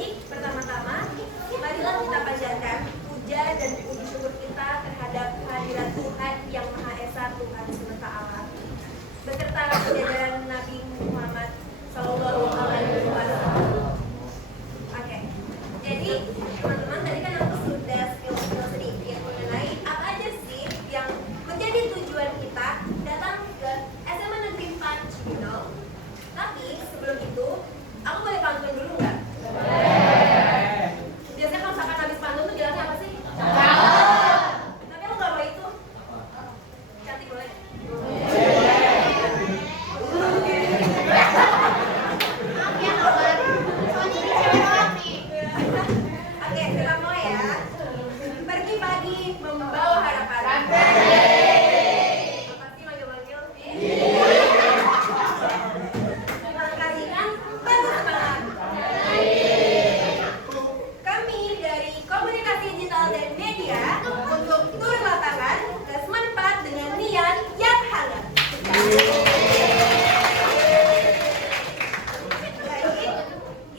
Baik, pertama-tama marilah kita panjatkan puja dan puji syukur kita terhadap kehadiran Tuhan yang Maha Esa, Tuhan semesta alam, beserta kejajaran Nabi Muhammad Sallallahu Alaihi Wasallam. Oke, jadi teman-teman tadi kan aku sudah spill sedikit mengenai apa aja sih yang menjadi tujuan kita datang ke SMA Negeri 4 Cibinong. Tapi sebelum itu, aku boleh pantun dulu nggak? Biasanya kalau misalkan habis pantun tuh bilangnya apa sih? Tapi aku nggak mau itu. Cantik boleh? Oke, kita mau ya. Pergi pagi membawa harapan. Apa sih manggil-manggil? Langkah ringan, bantu semangat. Kami dari Komunikasi Digital dan Media untuk turun lapangan ke Semen 4 dengan niat yang hangat. Baik,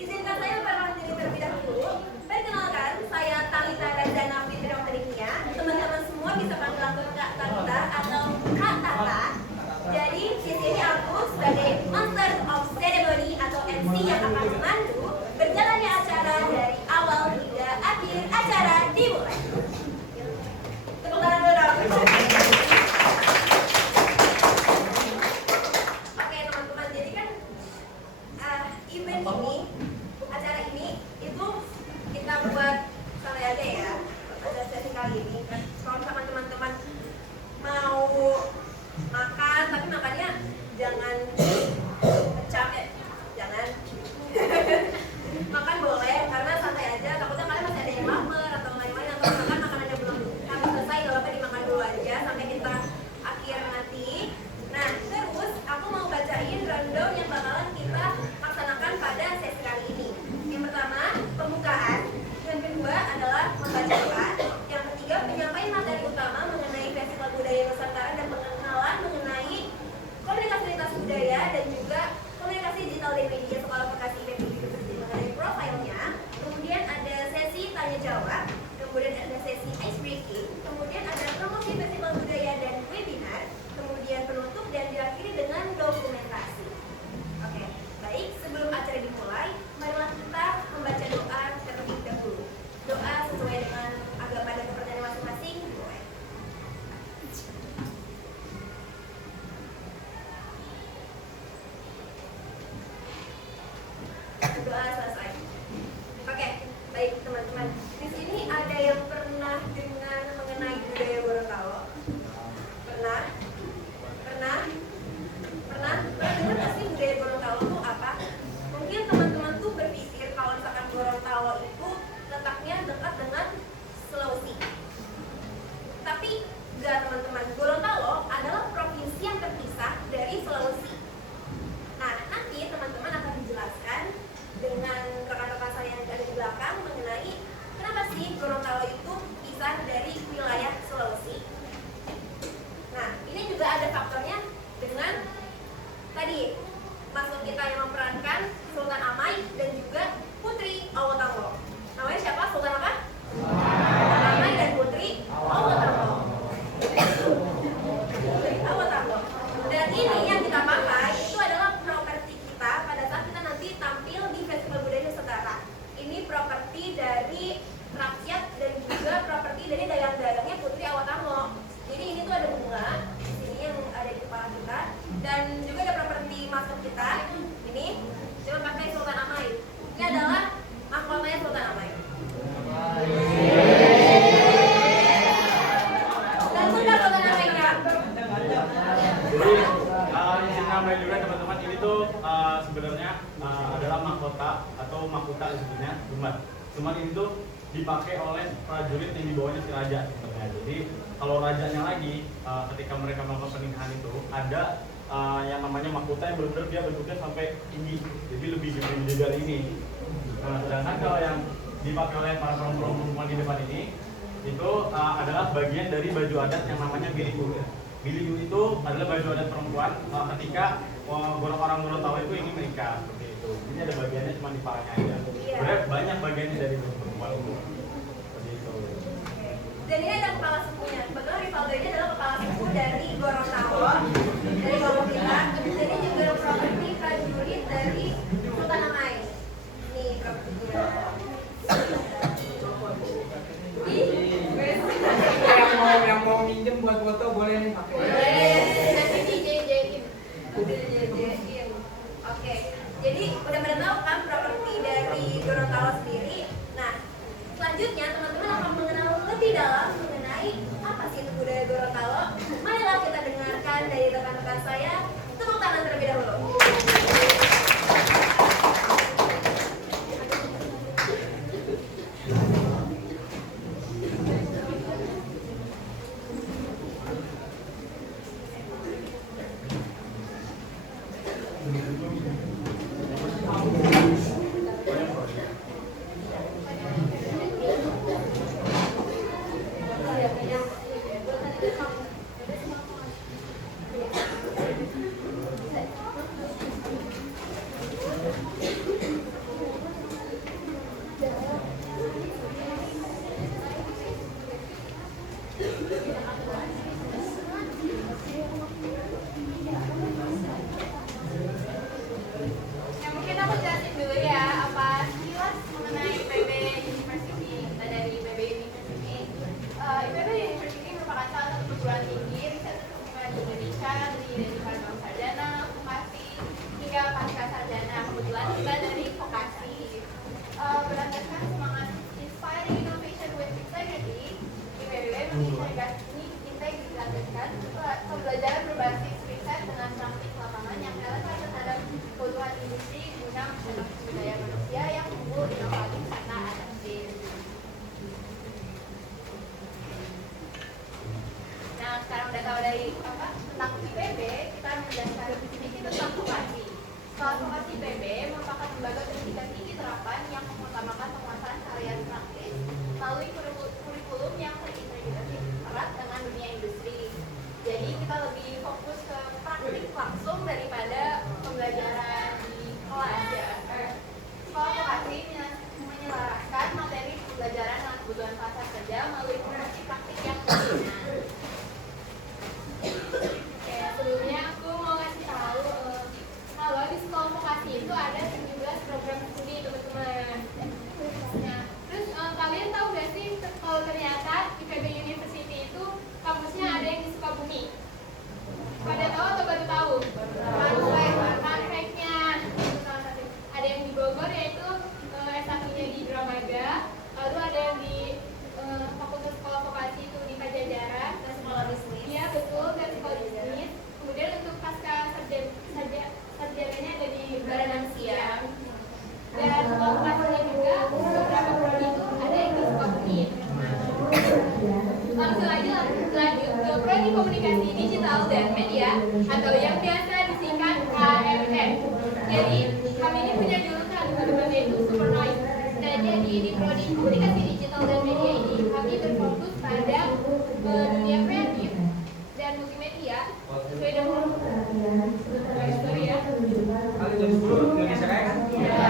izinkan saya perkenalan diri terlebih dahulu. Perkenalkan, saya Talita Razana Fitri Oktavinia. Teman-teman semua bisa panggil aku Kak Talita atau Kak Tata. Jadi di sini aku sebagai Master of Ceremony atau MC yang akan memandu berjalannya acara dari awal hingga akhir acara dimulai. Tepuk tangan dulu dong. Oke teman-teman, jadi kan event ini, acara ini itu kita buat santai aja ya. Pada sesi kali ini, kalau misalkan teman-teman mau makan, tapi makannya jangan capek, jangan. Makan boleh, karena santai aja. Takutnya kalian masih ada yang lapar atau lain-lain, atau misalkan makanannya belum habis selesai, gak apa-apa dimakan dulu aja sampai kita akhir nanti. Nah, terus aku mau bacain rundown yang bakalan kita laksanakan pada sesi kali ini. Yang pertama, pembukaan. Yang kedua adalah membaca doa. Yang ketiga, penyampaian materi utama mengenai Festival Budaya Nusantara dan pengenalan mengenai komunikasi lintas budaya dan juga komunikasi digital dan media Sekolah Vokasi IPB mengenai profilnya. Kemudian ada sesi tanya jawab, kemudian ada sesi ice breaking, kemudian ada promosi festival budaya dan webinar, kemudian penutup dan diakhiri dengan dokumentasi. Oke, baik, sebelum acara dimulai, marilah kita membaca doa terlebih dahulu. Doa sesuai dengan agama dan kepercayaan masing-masing. Boleh. Doa selesai. Oke, baik teman-teman. Di sini ada yang pernah dengar mengenai budaya Gorontalo? Pernah? Pernah? Pernah? Pernah dengar nggak sih budaya Gorontalo itu apa? Mungkin teman-teman tuh berpikir kalau misalkan Gorontalo itu letaknya dekat dengan Sulawesi. Tapi enggak teman-teman, Gorontalo adalah provinsi yang terpisah dari Sulawesi. Nah, nanti teman-teman akan dijelaskan dengan rekan-rekan saya yang ada di belakang mengenai kenapa sih Gorontalo itu pisah dari wilayah Sulawesi. Nah, ini juga ada faktornya dengan tadi maksud kita yang memperankan Sultan Amai dan juga Putri Awotanggo. Namanya siapa? Sultan apa? Amai dan Putri Awotanggo. Putri Awotanggo. Dan ini yang kita pakai itu adalah properti kita pada saat kita nanti tampil di Festival Budaya Nusantara. Ini properti dari rakyat dan juga properti dari dalang-dalangnya Putri Awotanggo. Jadi ini tuh ada bunga di sini yang ada di kepala kita, dan juga ada properti maskot kita. Ini coba pakai Sultan Amai. Ini adalah mahkotanya Sultan Amai. Dan sudah Sultan Amai Kak. Jadi izin nambahin juga teman-teman, ini tuh sebenarnya adalah mahkota atau mahkota sebenarnya Sumat. Sumat ini tuh dipakai oleh prajurit yang dibawanya si raja sebenarnya. Jadi kalau rajanya lagi ketika mereka melakukan pernikahan itu ada yang namanya mahkota yang benar-benar dia bentuknya sampai tinggi, jadi lebih gede dari ini. Nah, sedangkan kalau yang dipakai oleh para perempuan di depan ini itu adalah bagian dari baju adat yang namanya biligu. Biligu itu adalah baju adat perempuan ketika orang Gorontalo itu ingin menikah, seperti itu. Ini ada bagiannya cuma di palanya aja. Sebenarnya banyak bagiannya dari perempuan itu. Seperti itu. Dan ini ada kepala sukunya. Kebetulan Rivaldo ini adalah kepala suku dari Gorontalo, dari kelompok kita. Dan ini juga properti prajurit dari Sultan Amai. Ini propertinya. Yang mau minjem buat foto boleh nih pakai. Nanti dijejein. Oke. Jadi udah pada tahu kan properti dari Gorontalo sendiri. Nah, selanjutnya teman-teman akan mengenal lebih dalam mengenai apa sih itu budaya Gorontalo. Marilah kita dengarkan dari rekan-rekan saya. Tepuk tangan terlebih dahulu. Pembelajaran berbasis riset dengan praktik lapangan yang relevan terhadap kebutuhan industri guna mencetak sumber daya manusia yang unggul, inovatif, serta adaptif. Nah, sekarang udah tahu dari apa tentang IPB, kita menjelaskan sedikit tentang vokasi. Kalau vokasi IPB merupakan lembaga pendidikan tinggi terapan yang mengutamakan penguasaan karya praktis melalui kurikulum yang terintegrasi erat dengan dunia industri. Jadi kita lebih fokus ke praktik langsung daripada pembelajaran di kelas ya. Sekolah vokasi menyelaraskan materi pembelajaran dengan kebutuhan pasar kerja melalui promosi praktik yang dominan. Oke, sebelumnya aku mau kasih tahu kalau di sekolah vokasi itu ada 17 program studi teman-teman. Nah, terus kalian tahu gak sih kalau ternyata IPB University itu kampusnya ada yang di Sukabumi? Pada tahu atau baru tahu? Fun fact-nya ada yang di Bogor yaitu S1-nya di Dramaga, lalu ada yang di Fakultas Sekolah Vokasi itu di Pajajaran dan sekolah bisnis. Iya betul, dan sekolah bisnis. Kemudian untuk pasca sarjananya ada di Baranang Siang. Dan sekolah vokasinya juga beberapa prodi itu ada yang di Sukabumi. Langsung aja lanjut ke prodi komunikasi digital dan media atau yang biasa disingkat KMM. Jadi kami ini punya jurusan teman-teman yaitu Super Noise. Nah jadi di prodi komunikasi digital dan media ini kami berfokus pada dunia kreatif dan multimedia sesuai dengan sorry ya. Kali jam 10 Indonesia Raya kan? Ya.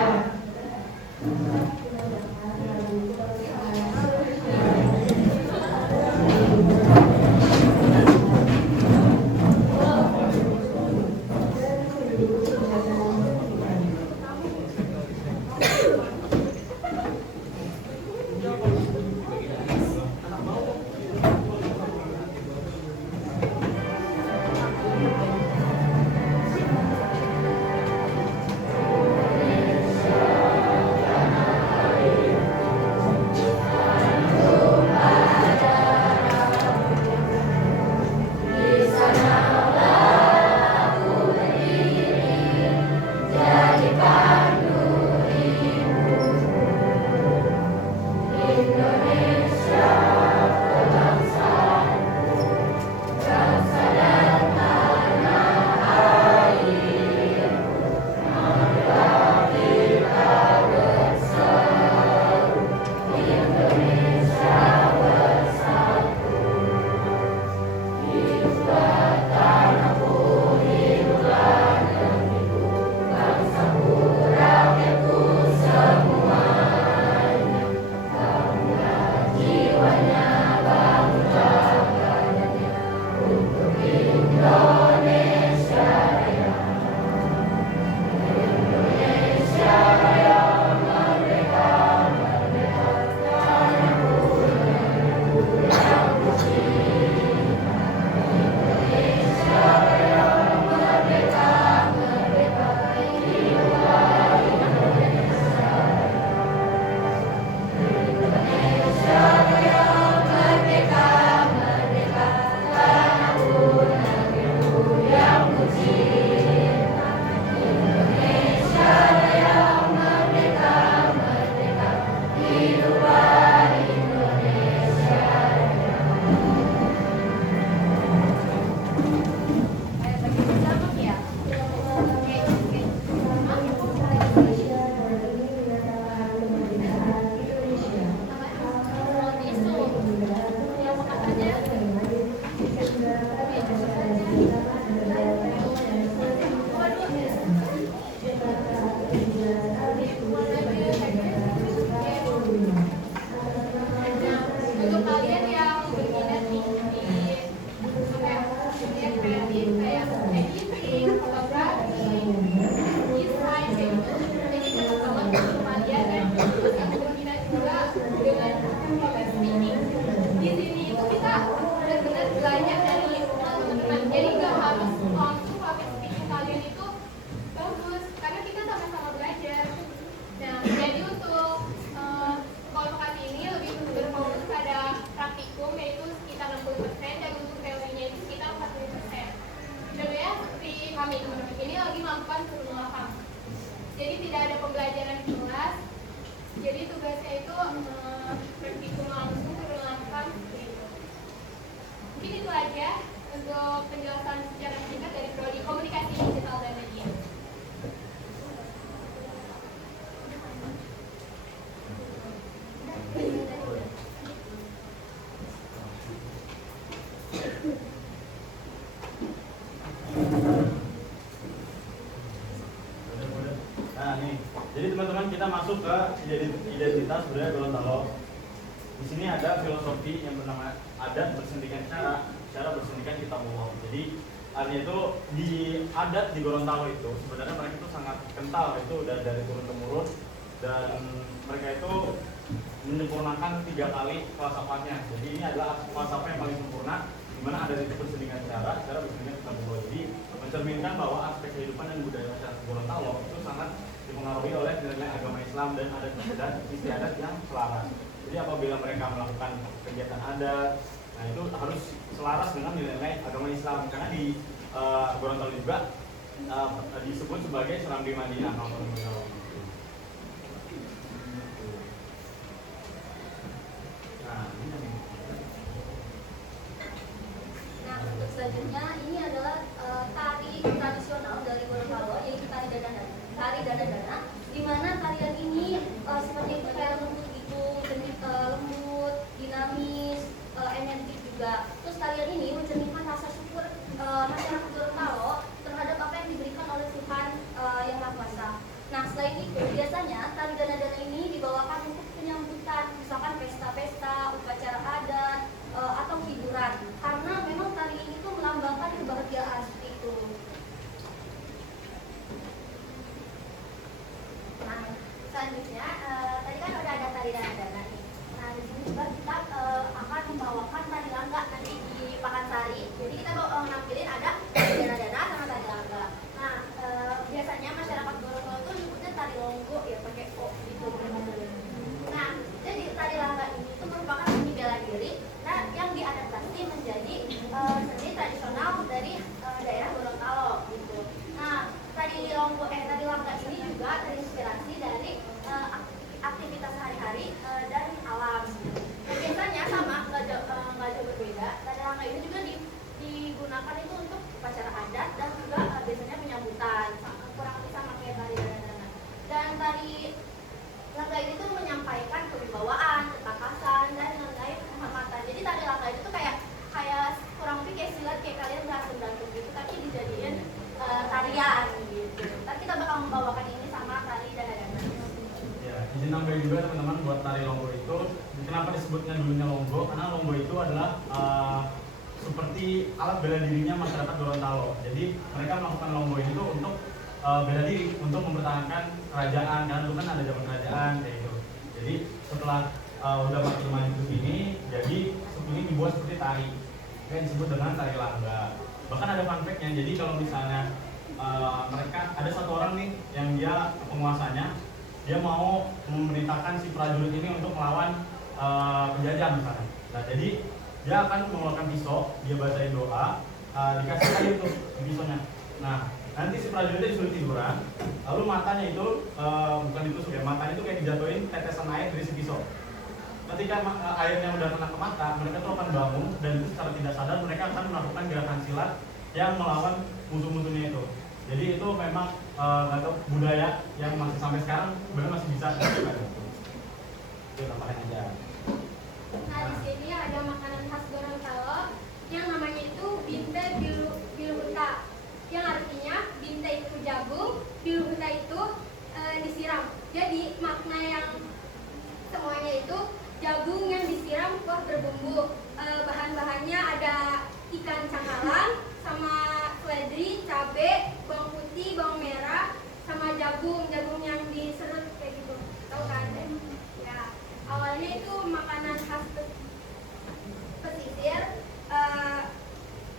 Untuk kalian yang berminat di dunia kreatif kayak editing, fotografi, desain kayak gitu, jadi cocok banget untuk kalian. Dan terus yang berminat juga dengan public speaking, di sini itu kita benar-benar belajar dari teman-teman. Jadi nggak harus langsung public speaking kalian itu bagus, karena kita sama-sama belajar. Nah, jadi untuk kelompok ini lebih berfokus pada praktikum, yaitu sekitar 60%, dan untuk teorinya itu sekitar 40%. Contohnya seperti kami teman-teman ini lagi melakukan turun lapang. Jadi tidak ada pembelajaran di kelas. Jadi tugasnya itu praktikum langsung turun lapang. Mungkin itu aja untuk penjelasan secara singkat dari prodi komunikasi digital dan media. Nah nih, jadi teman-teman kita masuk ke identitas budaya Gorontalo. Di sini ada filosofi yang bernama adat bersendikan cara bersendikan kitabullah. Jadi artinya itu di adat di Gorontalo itu sebenarnya mereka itu sangat kental, itu udah dari turun temurun, dan mereka itu menyempurnakan 3 kali falsafatnya. Jadi ini adalah falsafah yang paling sempurna, di mana ada itu bersendikan cara bersendikan kitabullah. Jadi mencerminkan bahwa aspek kehidupan dan budaya masyarakat Gorontalo itu sangat dipengaruhi oleh nilai agama Islam dan adat dan istiadat yang selaras. Jadi apabila mereka melakukan kegiatan adat, nah itu harus selaras dengan nilai agama Islam, karena di Gorontalo juga disebut sebagai Serambi Madinah. Nah, untuk selanjutnya ini adalah tari tradisional dari Gorontalo, yaitu tari Danadana, di mana tarian ini seperti itu kayak lembut gitu, lembut, dinamis, energi juga. Terus tarian ini mencerminkan rasa syukur masyarakat Gorontalo terhadap apa yang diberikan oleh Tuhan Yang Maha Kuasa. Nah, selain itu biasanya tari Danadana ini dibawakan untuk penyambutan, misalkan pesta-pesta, upacara adat, atau hiburan, karena memang tari ini tuh melambangkan kebahagiaan seperti itu. Nah, selanjutnya tadi kan udah ada tari Danadana nih. Nah, di sini juga kita akan membawakan tari langga nanti di Pakansari. Jadi kita nampilin ada tari Danadana sama tari langga. Nah, biasanya masyarakat Gorontalo itu nyebutnya tari longgo ya, pakai o gitu. Nah, jadi tari langga ini itu merupakan seni bela diri, nah yang diadaptasi menjadi seni tradisional dari daerah Gorontalo gitu. Nah, tari langga ini juga terinspirasi dari aktivitas sehari-hari dan alam. Dan biasanya sama, nggak jauh berbeda. Tari langga ini juga digunakan itu untuk upacara adat dan juga biasanya penyambutan, kurang lebih sama kayak tari Danadana. Dan tari langga ini tuh menyampaikan kewibawaan, ketakasan, dan nilai penghormatan. Jadi tari langga itu tuh kayak kurang lebih kayak silat, kayak kalian berantem gitu, tapi dijadiin tarian gitu. Tapi kita bakal membawakan ini sama tari Danadana. Ya, izin nambahin juga teman-teman buat tari longgo itu. Kenapa disebutnya dulunya longgo? Karena longgo itu adalah seperti alat bela dirinya masyarakat Gorontalo. Jadi mereka melakukan longgo itu untuk bela diri, untuk mempertahankan kerajaan, kan dulu kan ada zaman kerajaan kayak gitu. Jadi setelah udah makin maju ke sini, jadi ini dibuat seperti tari, kayak disebut dengan tari langga. Bahkan ada fun fact-nya. Jadi kalau misalnya mereka ada satu orang nih yang dia penguasanya, dia mau memerintahkan si prajurit ini untuk melawan penjajah misalnya. Nah, jadi dia akan mengeluarkan pisau, dia bacain doa, dikasih air tuh di pisaunya. Nah, nanti si prajuritnya disuruh tiduran, lalu matanya itu bukan ditusuk ya, matanya itu kayak dijatuhin tetesan air dari si pisau. ketika airnya udah kena ke mata, mereka tuh akan bangun dan itu secara tidak sadar mereka akan melakukan gerakan silat yang melawan musuh-musuhnya itu. Jadi itu memang atau budaya yang masih sampai sekarang benar masih bisa dilakukan. Itu tambahan aja. Nah, di sini ada makanan khas Gorontalo yang namanya itu binte biluhuta, yang artinya binte itu jagung, biluhuta itu disiram. Jadi makna yang semuanya itu jagung yang disiram kuah berbumbu. Bahan-bahannya ada ikan cakalang, sama seledri, cabai, bawang putih, bawang merah, sama jagung yang diserut kayak gitu. Tahu kan? Ya, awalnya itu makanan khas pesisir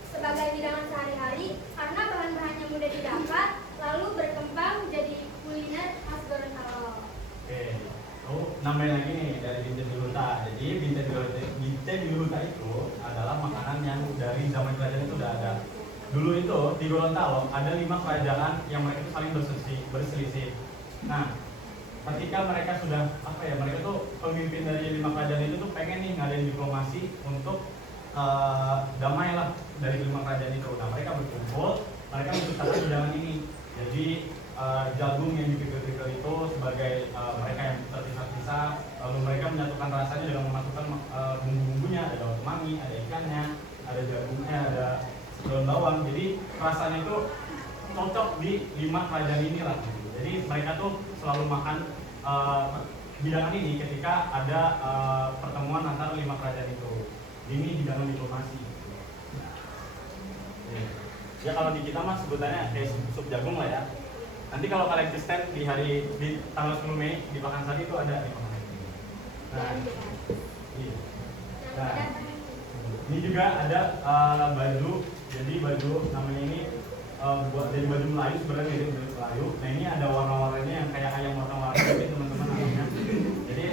sebagai hidangan sehari-hari karena bahan-bahannya mudah didapat, lalu berkembang jadi kuliner khas Gorontalo. Oke, nambahin lagi nih dari binte biluhuta. Jadi binte biluhuta itu adalah makanan yang dari zaman kerajaan itu udah ada. Dulu itu di Gorontalo ada 5 kerajaan yang mereka itu saling berselisih. Nah, ketika mereka sudah mereka tuh pemimpin dari 5 kerajaan itu tuh pengen nih ngadain diplomasi untuk damai lah dari 5 kerajaan itu. Nah, mereka berkumpul, mereka menciptakan hidangan ini. Jadi jagung yang dipikir-pikir itu sebagai mereka yang terpisah-pisah, lalu mereka menyatukan rasanya dengan memasukkan bumbu-bumbunya, ada daun kemangi, ada ikannya, ada jagungnya, ada daun bawang. Jadi rasanya itu cocok di 5 kerajaan ini lah. Jadi mereka tuh selalu makan hidangan ini ketika ada pertemuan antara 5 kerajaan itu. Ini hidangan diplomasi. Ya kalau di kita mah sebutannya kayak sup jagung lah ya. Nanti kalau kalian ke stand di tanggal 10 Mei di Pakansari itu ada nih makanan ini. Nah, iya. Nah, ini juga ada baju. Jadi baju namanya ini buat dari baju Melayu, sebenarnya mirip baju Melayu. Nah, ini ada warna-warnanya yang kayak ayam warna-warni tapi teman-teman namanya. Jadi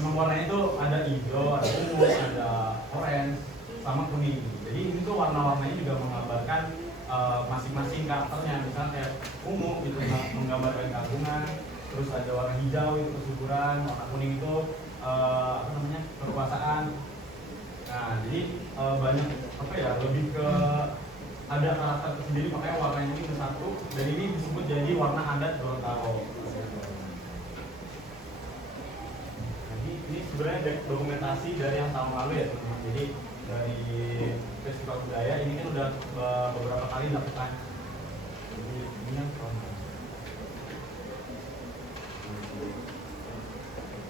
emang warnanya itu ada hijau, ada ungu, ada orange, sama kuning. Jadi ini tuh warna-warnanya juga menggambarkan masing-masing karakternya. Misalnya kayak ungu itu menggambarkan keagungan, terus ada warna hijau itu kesuburan, warna kuning itu kekuasaan. Nah, jadi banyak lebih ke ada karakter sendiri, makanya warnanya ini bersatu dan ini disebut jadi warna adat Gorontalo. Jadi ini sebenarnya dokumentasi dari yang tahun lalu ya teman-teman. Jadi dari festival budaya ini kan udah beberapa kali dilakukan. Jadi ini yang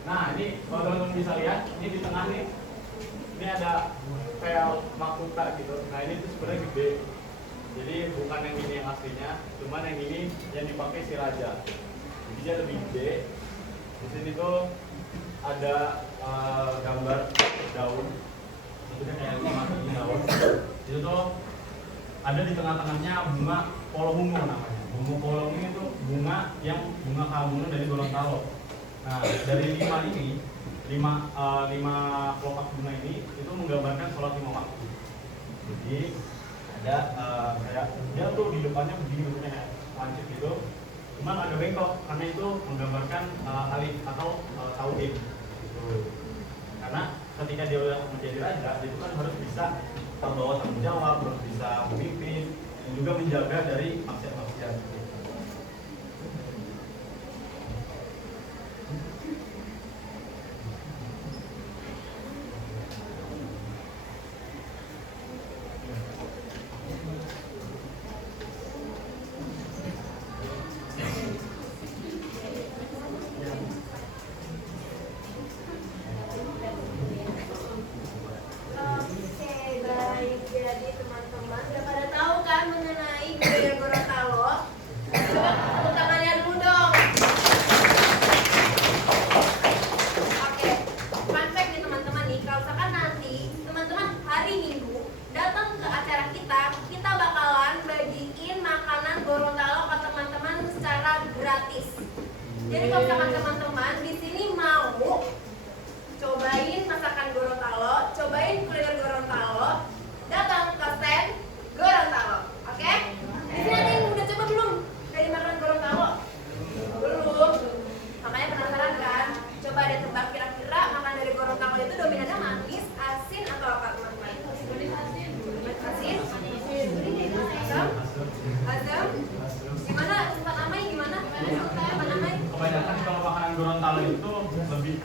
nah, ini kalau teman-teman bisa lihat, ini di tengah nih, ini ada kayak mahkota gitu. Nah, ini tuh sebenarnya gede. Jadi bukan yang ini yang aslinya, cuman yang ini yang dipakai si raja. Jadi dia lebih gede. Di sini tuh ada gambar daun. Itu kan kayak ini daun. Itu tuh ada di tengah-tengahnya bunga polongungu namanya. Bunga polongungu itu bunga keagungan dari Gorontalo. Nah, dari 5 kelopak bunga ini itu menggambarkan sholat 5 waktu. Jadi ada kayak dia tuh di depannya begini bentuknya kayak lancip gitu, cuman agak bengkok karena itu menggambarkan alif atau tauhid gitu. Karena ketika dia udah menjadi raja, dia itu kan harus bisa membawa tanggung jawab, harus bisa memimpin dan juga menjaga dari maksiat-maksiat gitu.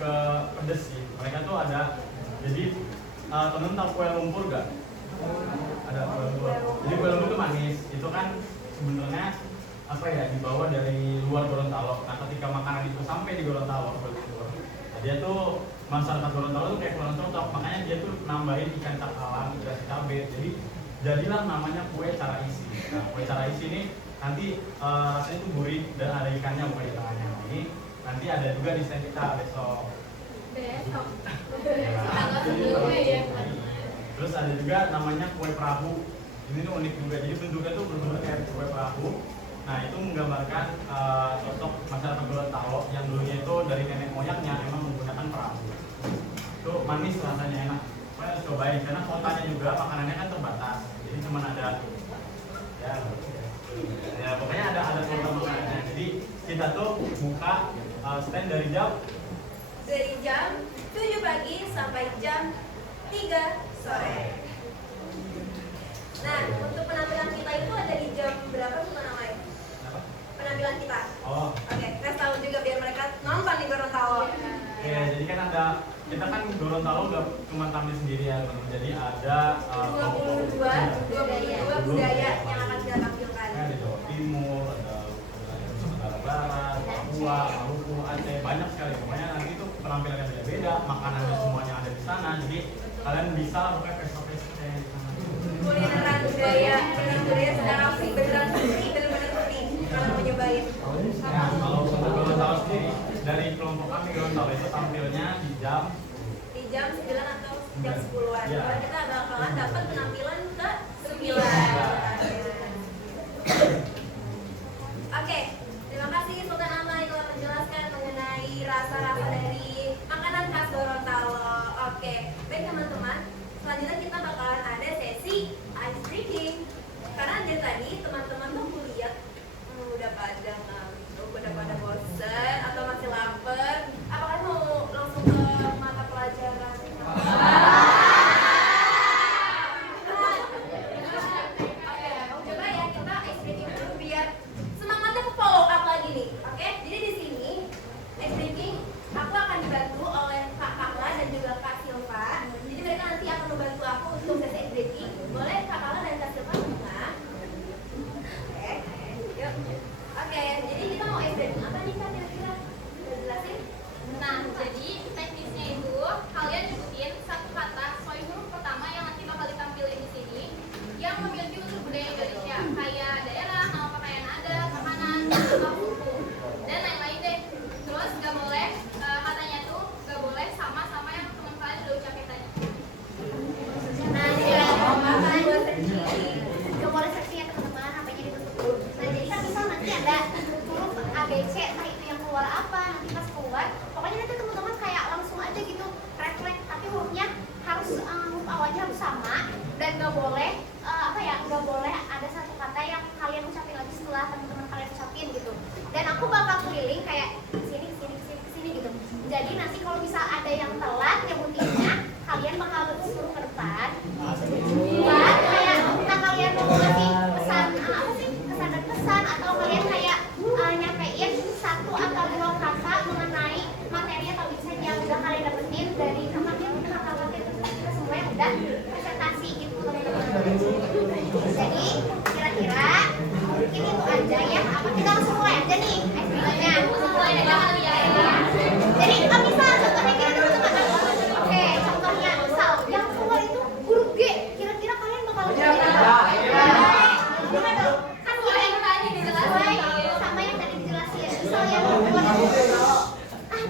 ke pedes sih. Mereka tuh ada, jadi temen tahu kue lumpur gak? Ada kue lumpur. Jadi kue lumpur itu manis. Itu kan sebenarnya apa ya, dibawa dari luar Gorontalo. Nah ketika makanan itu sampai di Gorontalo, nah, dia tuh masyarakat Gorontalo tuh kayak kurang cocok, makanya dia tuh nambahin ikan cakalang, dikasih cabai. Jadi jadilah namanya kue cara isi. Nah kue cara isi ini nanti rasanya tuh gurih dan ada ikannya bukan di tengahnya. Ini nanti ada juga di stand kita besok. Besok. Ya. Tanggal sebelumnya ya. Terus ada juga namanya kue perahu. Ini tuh unik juga. Jadi bentuknya tuh benar-benar kayak kue perahu. Nah itu menggambarkan sosok masyarakat Gorontalo yang dulunya itu dari nenek moyangnya emang menggunakan perahu. Itu manis rasanya, enak. Kalian harus cobain karena kotanya juga makanannya kan terbatas. Jadi cuma ada ya pokoknya ada kuota makanannya. Jadi kita tuh buka stand dari jam 7 pagi sampai jam 3 sore. Nah, untuk penampilan kita itu ada di jam berapa sih namanya? Penampilan kita. Oh. Oke, kasih tahu juga biar mereka nonton di Gorontalo. Oke, jadi kan ada, kita kan Gorontalo nggak cuma tampil sendiri ya, teman. Jadi ada 22 budaya yang akan kita tampilkan. Ada Jawa Timur, ada Sumatera Barat, Papua, Maluku, Aceh, banyak sekali. Pokoknya nanti itu penampilannya beda-beda, makanannya semuanya ada di sana. Jadi kalian bisa pakai pesta-pesta di sana. Kulineran budaya secara free, beneran free, kalau mau nyobain. Nah, kalau untuk Gorontalo sendiri, dari kelompok kami Gorontalo itu tampilnya di jam 9 atau jam 10-an. Iya. Kalau kita bakalan dapat penampilan ke 9. Oke, terima kasih Sultan Amai telah menjelaskan mengenai rasa-rasa dari makanan khas Gorontalo. Oke, baik teman-teman, selanjutnya kita bakalan ada sesi ice drinking. Karena dari tadi teman-teman tuh kuliah udah pada ngantuk, udah pada bosen atau masih lapar. Apakah mau langsung ke mata pelajaran? Coba ya kita ice drinking dulu biar semangatnya ke follow up lagi nih. Oke, jadi di sini ice drinking aku akan dibantu oleh Kak Kakla dan juga Kak Silva. Jadi mereka nanti akan membantu aku untuk sesi ice drinking. Boleh Kak Kakla dan Kak Silva tengah. Oke, yuk. Oke, jadi kita mau ice drinking apa nih Kak kira-kira? Udah jelasin? Nah, jadi teknisnya itu kalian nyebutin satu kata sesuai huruf pertama yang nanti bakal ditampilin di sini yang memiliki unsur budaya Indonesia kayak daerah, nama pakaian adat, makanan, suku dan lain-lain deh. Terus gak boleh katanya tuh gak boleh sama yang teman kalian udah ucapin tadi. Nah, jadi bakalan buat searching. Gak boleh searching ya teman-teman, HP-nya ditutup. Nah, jadi kan misal nanti ada huruf ABC, entah itu yang keluar apa, nanti pas keluar, pokoknya nanti teman-teman kayak langsung aja gitu refleks, tapi hurufnya harus huruf awalnya harus sama dan gak boleh gak boleh ada satu kata yang kalian ucapin lagi setelah teman-teman kalian ucapin gitu. Dan aku bakal keliling kayak kesini gitu. Jadi nanti kalau bisa ada yang telat nyebutinnya, kalian bakal suruh ke depan. Buat kayak entah kalian mau ngasih pesan apa sih, kesan dan pesan, atau kalian kayak nyampein satu atau dua kata mengenai materi atau desain yang udah kalian dapetin dari kakak-kakak kita semua yang udah presentasi gitu teman-teman. Jadi kira-kira mungkin itu aja ya. Apa kita langsung mulai aja nih estimasinya? Mulai aja kali ya. Jadi misal contohnya kira teman-teman. Oke, contohnya misal yang keluar itu huruf G. Kira-kira kalian bakal jawab apa? Gimana dong? Kan yang tadi dijelasin sama yang tadi dijelasin. Misal yang keluar itu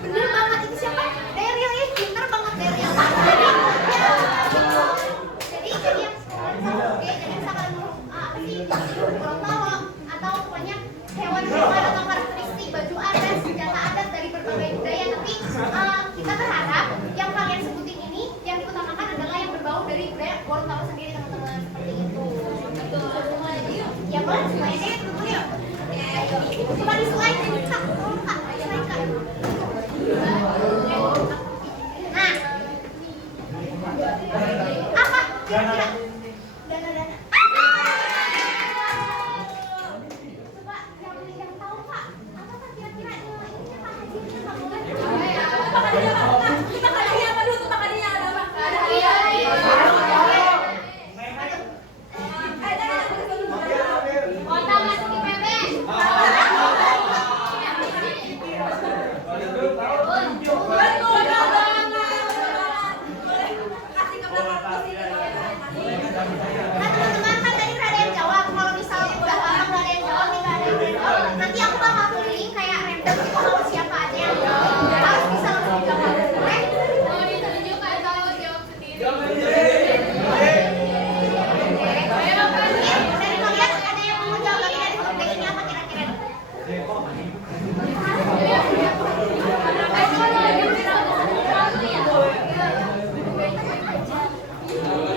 bener banget itu siapa? Daryl ya, pintar banget Daryl. Jadi yang keluar itu G. Jadi misalkan apa sih? Gorontalo atau pokoknya hewan-hewan atau karakteristik baju adat, senjata adat dari berbagai budaya. Tapi kita berharap yang kalian sebutin ini yang diutamakan adalah yang berbau dari budaya Gorontalo sendiri teman-teman, seperti itu. Betul. Ya boleh, semuanya deh dulu yuk. Coba di slide ini Kak, tolong Kak, slide Kak. Nah, apa? Kira-kira? Dana. Coba yang tahu Kak, apa kira-kira ini Pak Haji kita nggak boleh? Apa Kita kadangnya apa dulu? Kita kadangnya ada apa? Iya. Kota masuki bebek. Nah teman-teman kan tadi nggak ada yang jawab. Kalau misalnya udah lama nggak ada yang jawab nih nggak ada yang jawab, nanti aku bakal keliling kayak random gitu kalau siapa aja yang harus bisa langsung jawab. Boleh? Mau ditunjukkan kalau jawab sendiri. Dari kalian ada yang mau jawab lagi dari grup ini apa kira-kira?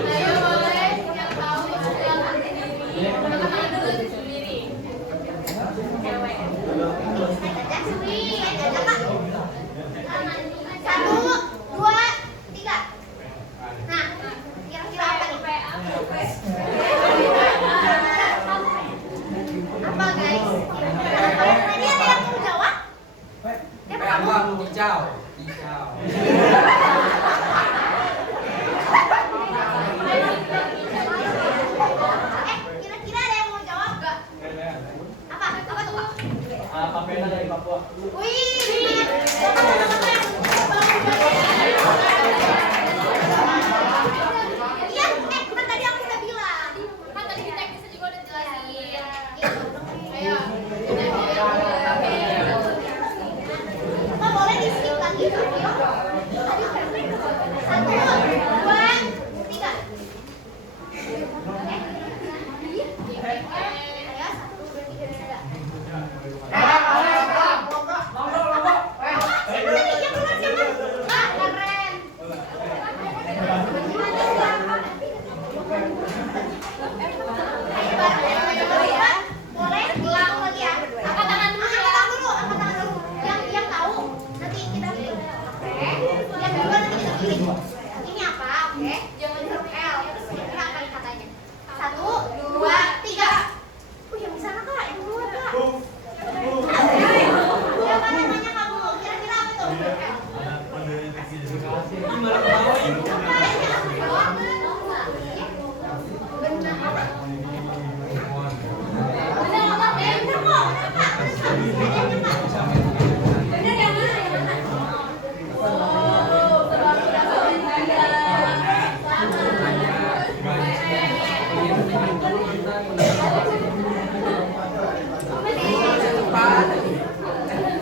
Ayo boleh yang tahu silakan sendiri. Teman-teman dulu sendiri. Cewek. Ada Sui, ada Kak. 1, 2, 3. Nah, kira-kira apa nih? Apa guys? Kira-kira apa? Tadi ada yang mau jawab? Siapa kamu? Hijau. Hijau. Kira-kira ada yang mau jawab gak? Apa? Apa tuh Kak? Papena dari Papua. Wih, iya, kan tadi aku udah bilang. Kan tadi di teknisnya juga udah jelasin. Iya. Ayo. Kok boleh di skip lagi video? 1, 2, 3. Ayo, 1, 2, 3. Boleh dihitung lagi ya. Angkat tangan dulu. Yang tahu nanti kita pilih. Oke. Yang duluan nanti kita pilih. Ini apa? Oke. Jangan huruf L. Kira apa nih katanya? 1, 2, 3. Yang di sana Kak, yang duluan Kak. Siapa namanya kamu? Kira-kira apa tuh huruf L? Gimana ketawain?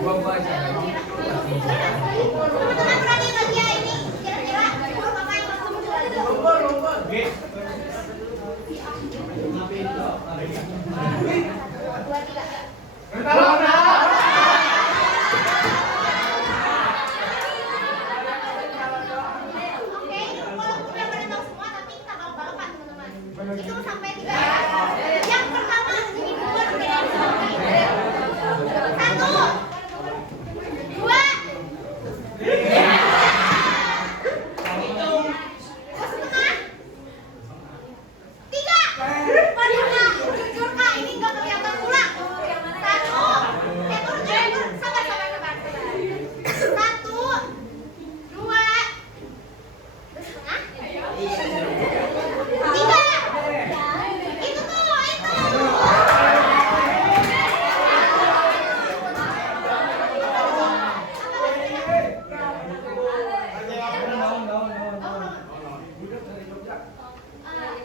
Gua aja. Teman-teman berani bagi ya ini. Kira-kira huruf apa yang kamu jual? Dua, tiga. Oke, walaupun udah pada tahu semua, tapi kita balap-balapan teman-teman. Itu sampai 3 ya. Yang pertama, ini duluan udah yang selesai. 1, 2, 3. Waduh Kak, jujur Kak, ini nggak kelihatan pula. 1, sabar. 1, 2, 3. Itu tuh, itu.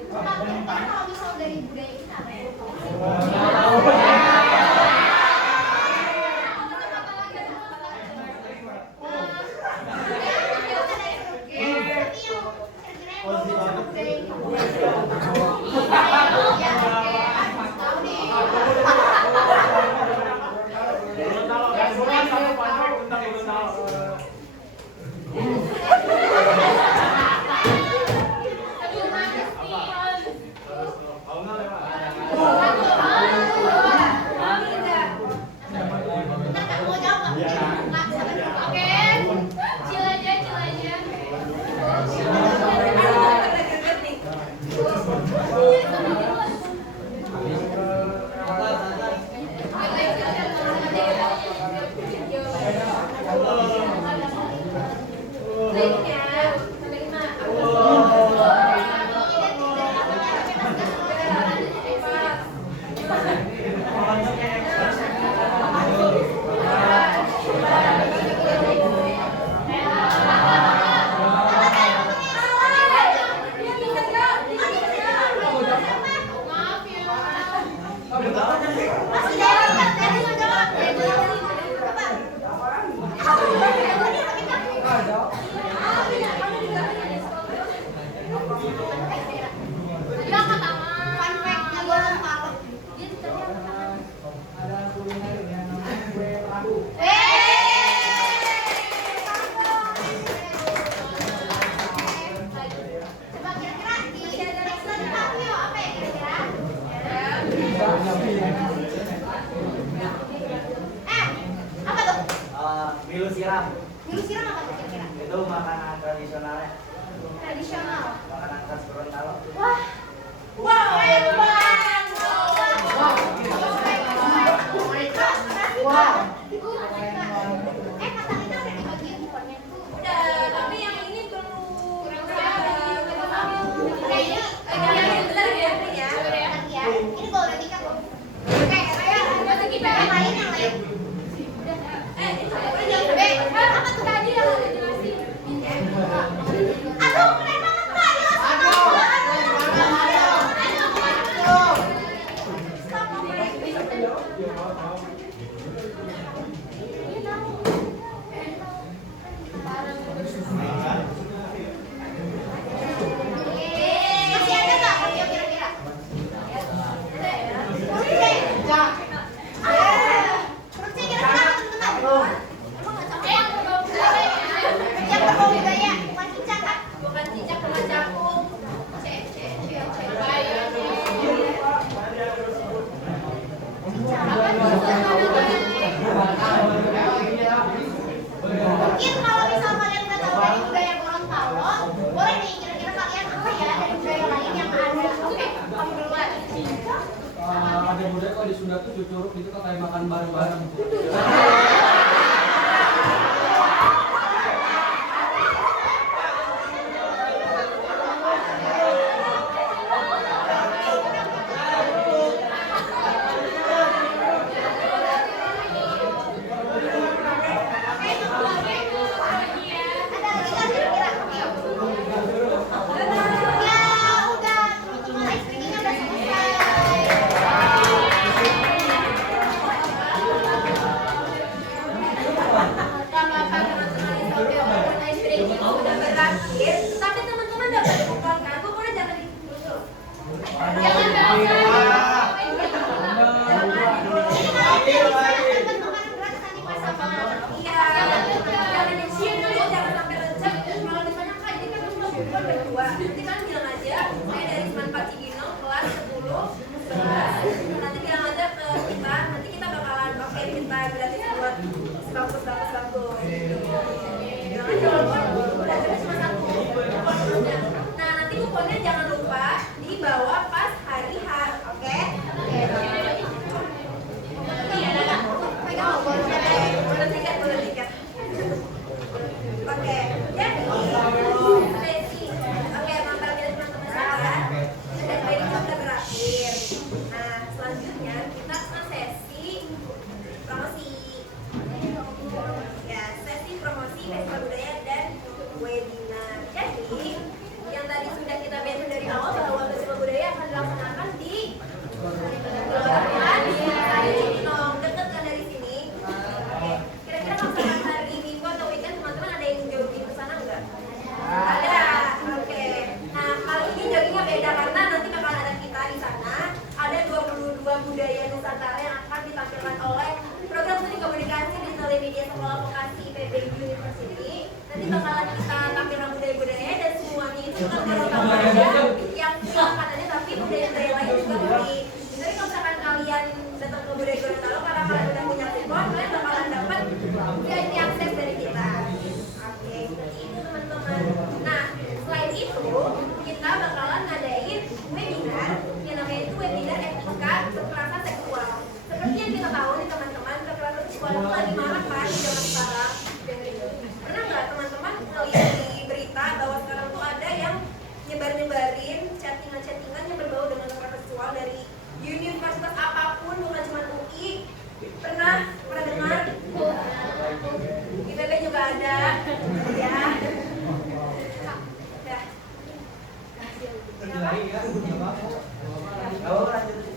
Kalau misal dari budaya kita apa ya? Oke. Chill aja. makanan tradisionalnya? Tradisional. Makanan khas Gorontalo. Wah. Kata kita udah dibagiin bukannya? Udah, tapi yang ini belum. Kayaknya Bentar ya, Bu, ya. ya. Ini kalau udah nikah kok. Oke, Raya, yang lain. Apa tuh tadi yang udah jelasin? Aduh, keren banget, Pak. Masih ada nggak? Ayo kira-kira. Frutnya kira-kira apa, teman-teman? Emang nggak cocok? Yang berbau budaya, bukan cicak kan? Bukan cicak, bukan cakung. Mungkin kalau misal kalian nggak tahu dari budaya Gorontalo, boleh nih kira-kira kalian apa ya dari budaya lain yang ada? Oke, kamu duluan. Ada budaya kalau di Sunda tuh cucuruk itu kan kayak makan bareng-bareng. Ada lagi nggak kira-kira? Ya udah, teman-teman ice creamnya udah selesai. Udah berakhir, tapi teman-teman dapat bukan kan? Pokoknya jangan dulu. Jangan Iya, jangan di-share dulu, jangan sampai lecek. Kalau misalnya Kak, ini kan cuma berdua. Nanti kan bilang aja, saya dari Isman Pak Cigino, kelas 10, 11. Nanti bilang aja ke kita, nanti kita bakalan pakai kita gratis buat bagus-bagus. Jangan walaupun udah cuma satu. Nah, nanti kuponnya jangan lupa dibawa pas hari H, oke? Boleh tiket. Oke, jadi sesi. Oke, mantap ya teman-teman sekalian. Dan ini sudah berakhir. Nah, selanjutnya kita ke sesi promosi. Ya, sesi promosi festival budaya dan webinar. Jadi, yang tadi sudah kita mention dari awal bahwa festival budaya akan dilaksanakan di Kelurahan Cibinong, deket kan dari sini. Oke, kira-kira kalau misalkan hari Minggu atau weekend teman-teman ada yang jogging ke sana nggak? Ada. Oke. Nah, kali ini joggingnya beda karena nanti bakal ada kita di sana. Ada 22 budaya Nusantara yang akan ditampilkan oleh program studi komunikasi di Media Sekolah Vokasi IPB University. Nanti bakalan kita tampilkan budaya-budaya dan semuanya itu bukan Gorontalo aja yang silakan aja, tapi budaya-budaya lain juga boleh. Jadi kalau misalkan kalian datang ke budaya Gorontalo karena kalian udah punya kupon, kalian bakalan dapat VIP akses dari kita. Oke, seperti itu teman-teman. Nah, selain itu kita bakalan ngadain webinar yang namanya itu webinar etika kekerasan seksual. Seperti yang kita tahu nih teman-teman, kekerasan seksual itu lagi marak kan di zaman sekarang. Pernah nggak teman-teman ngeliat di berita bahwa sekarang tuh ada yang nyebarin chattingan yang berbau dengan kekerasan seksual dari universitas apapun, bukan cuma UI. Pernah dengar? IPB juga ada, ya. Lanjut.